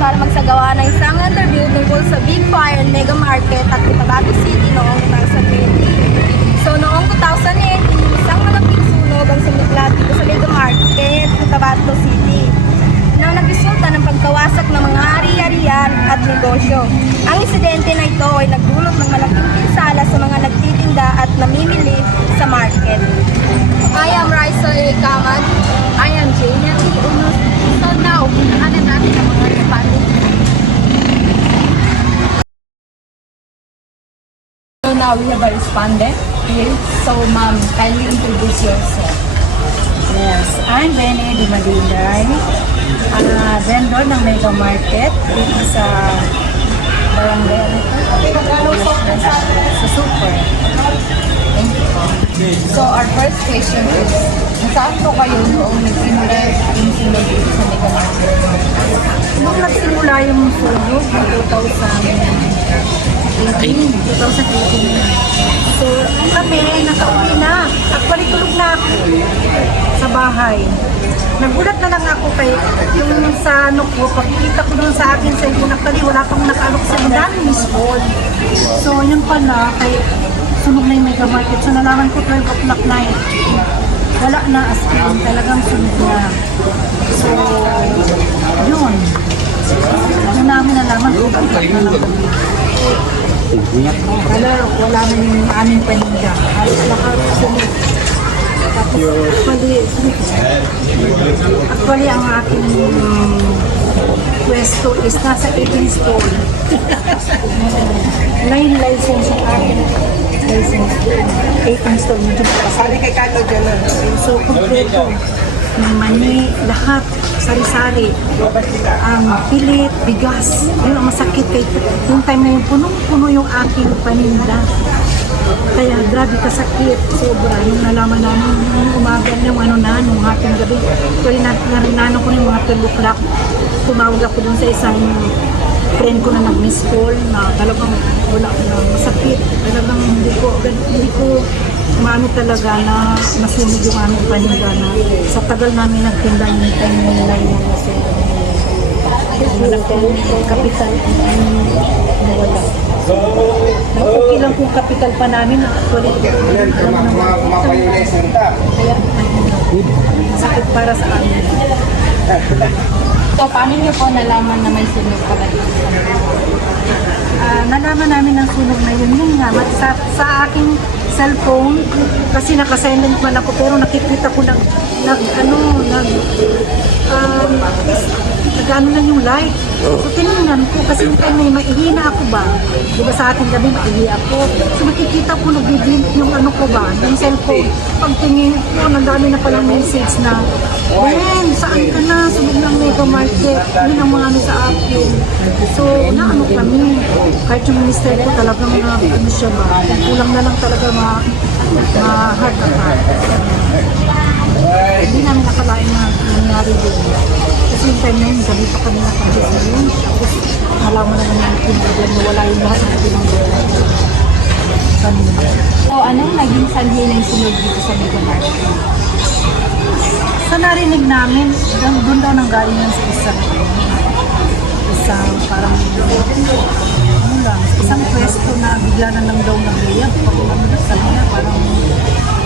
para magsagawa ng isang interview tungkol sa Big Fire Mega Market at Cotabato City noong 2020. So noong 2008, isang malaking sunog ang sumiklat dito sa Mega Market, Cotabato City, na nagresulta ng pagkawasak ng mga ari-arian at negosyo. Ang insidente na ito ay nagdulot ng malaking pinsala sa mga nagtitinda at namimili sa market. I am Raisa Kamad. I am Jania T. Unos. So now, ano natin ang mga respondent? So now we have a respondent here. So ma'am, kindly introduce yourself. Yes, I'm Benny Di Malinday, vendor ng Mega Market dito sa barangay sa Super. Thank you. So our first question is, nasaan po kayo noong nagsimula yung sunog dito sa Mega Market? Nung nagsimula yung sunog ng 2018. So kami, nakauwi na. Actually, tulog na ako sa bahay. Nagulat na lang ako kay yung sa ano ko, pagkita ko doon sa akin sa ibon, actually wala pang nakaalok sa daming miss call. So yun pala, kay sunog na yung Mega Market. So nalaman ko 12 o'clock night. Wala na as in, talagang sunog na. So, yun. Doon namin nalaman kung bakit na lang. Wala na yung aming paninda. Lahat sunog. Tapos, actually, ang aking pwesto is nasa 18 store. 9 license ang aking license. 18 store. Sali kay Kato dyan na. So, kompleto. May mani, lahat, sari-sari. Pilit, bigas. Yun ang masakit kay yung time na yung punong-puno yung aking paninda. Kaya grabe kasakit, sobra. Yung nalaman namin, yung umaga, yung ano na, nung hapong gabi. Kaya narinano ko na yung mga 12 o'clock. Tumawag ako dun sa isang friend ko na nag-miss call na talagang wala na masakit. Talagang hindi ko maano talaga na nasunog yung aming paninda na sa tagal namin nagtinda yung time nila yung kasi malaking kapital nawala. Okay lang kung kapital pa namin, actually kaya sakit para sa amin. So paano niyo po nalaman na may sunog pala dito sa Mega Market? Nalaman namin ng sunog na yun nga sa aking cellphone kasi naka-silent man ako pero nakikita ko nag-ano na yung light. So tinignan ko kasi yung time may maihina ako ba? Diba sa ating gabi maihi ako. So nakikita ko nag-blink yung ano ko ba, yung cellphone. Pagtingin ko, nandami na palang message na Ben, saan ka na? Sunog ng Mega Market. Yun ang mga ano sa akin. So, naano kami. Kahit yung minister ko talagang ano siya ba, kulang na lang talaga ma-hard attack. Hindi namin nakalain na nangyari din. Kasi yung time na yun, gabi pa kami nakagin. Tapos, malaman na naman yung pinagyan na wala yung lahat ng pinagyan. So anong naging sanhi ng sunog dito sa Mega Market? Sa narinig namin, doon daw nang galing yan sa isang parang ano lang, isang pwesto na bigla na lang daw nag-react. Sabi niya parang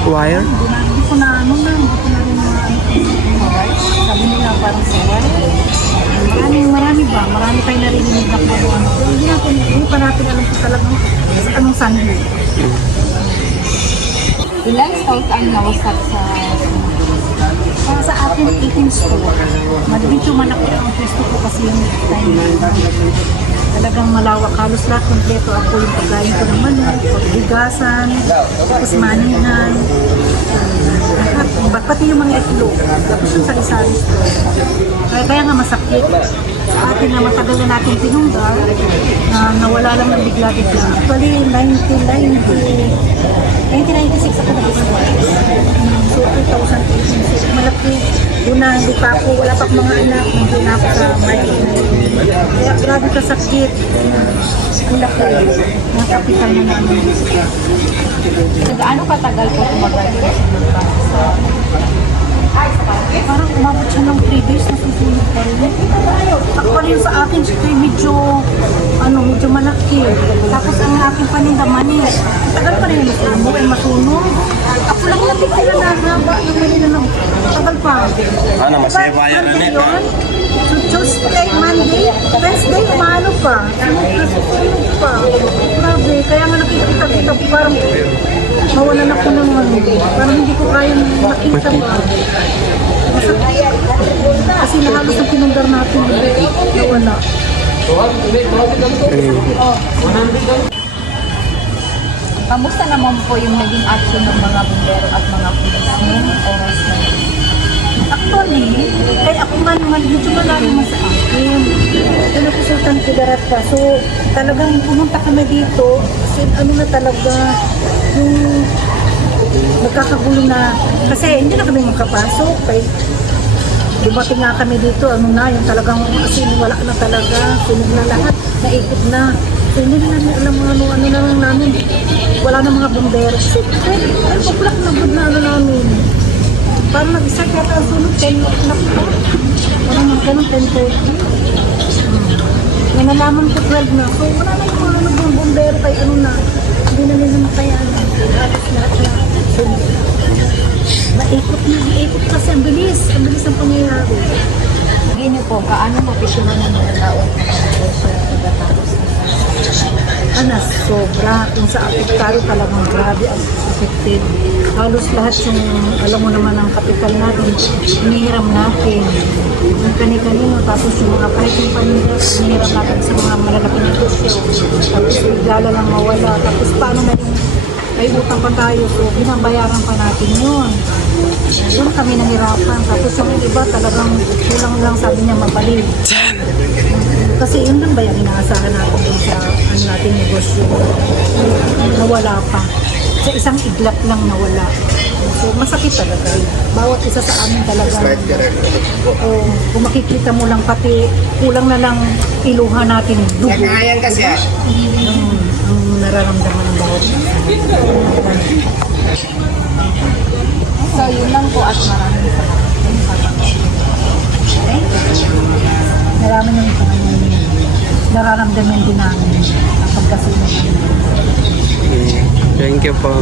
Wire? hindi ko na rin sabi nila parang sa wire. Marami tayo narinig na po ano. Hindi pa natin alam kung talagang anong sanhi. Ilang stalls ang nawasak sa Sa akin, 18 store. Medyo malaki ang pwesto ko kasi yung time na talagang malawak. Halos lahat kompleto ako yung pagkain ko ng manok, bigasan, tapos manihan, pati yung mga itlog. Tapos yung sari-sari store. Kaya nga masakit. Sa atin na matagal na natin tinunggar, na nawala lang ng bigla-bigla. Actually, 1996 ako nag-start. So, 2018. Malaki. Doon na, hindi pa ako, wala pa mga anak. Hindi na ako sa market. Kaya grabe kasakit. Ang laki. Mga kapital na namin. gaano katagal po tumagal yung sunog? Parang umabot siya ng 3 days na susunod pa rin. Actually yung sa akin, siya medyo, medyo malaki. Tapos ang aking paninda manis. Tagal pa rin masunog. Ako lang napitila na haba ng manila ng tagal pa. Ano, masaya Monday yun. So Tuesday, Monday, Wednesday, umano pa. Nasusunog pa. Grabe, kaya nga nakikita ko parang mawalan ako ng parang hindi ko kaya makita ba. Masakit. Kasi halos ang pinundar natin nawala. Kamusta naman po yung naging action ng mga bumbero at mga pulis noong oras na yun? Actually, kaya ako man medyo malayo man sa akin. Ano ko Sultan Kudarat pa. So, talagang pumunta kami dito. Kasi ano na talaga, yung nagkakagulo na. Kasi hindi na kami makapasok. Kaya dumating nga kami dito, yung talagang kasi wala na talaga. Sunog na lahat, naikot na. So, hindi na namin alam ano na lang namin. Wala na mga bombero. Kasi, ay, paplak na good na namin. Parang nag-isa kaya ang sunog, 10 o'clock pa. Parang ganun, 10:30. Ngayon nalaman ko 12 na. So wala na yung mga bombero kay hindi na nila makayanan. Lahat na sunog. Naikot kasi ang bilis ang pangyayari. Ganyan po, kaano napisyunan ng mga tao at mga negosyo at pagkatapos? Sobra. Kung sa apektado talagang grabe ang affected. Halos lahat yung, alam mo naman ang kapital natin, hinihiram natin. Yung kani-kanino, tapos yung mga kahit yung paninda, hinihiram natin sa mga malalaking negosyo. Tapos bigla lang mawala. Tapos paano na yung may utang pa tayo, so binabayaran pa natin yun. Doon kami nahirapan. Tapos yung iba talagang kulang lang sabi niya mabalik. Kasi yun lang ba yung inaasahan natin dun sa natin negosyo. Nawala pa. Sa isang iglap lang nawala. So masakit talaga. Bawat isa sa amin talaga. Oo, kung makikita mo lang pati kulang na lang iluha natin. Dugo. Nag-ayan kasi Ang nararamdaman ng bawat isa. So, yun lang po at maraming salamat. Marami ng nararamdaman din namin ang pagkasunod. Thank you po.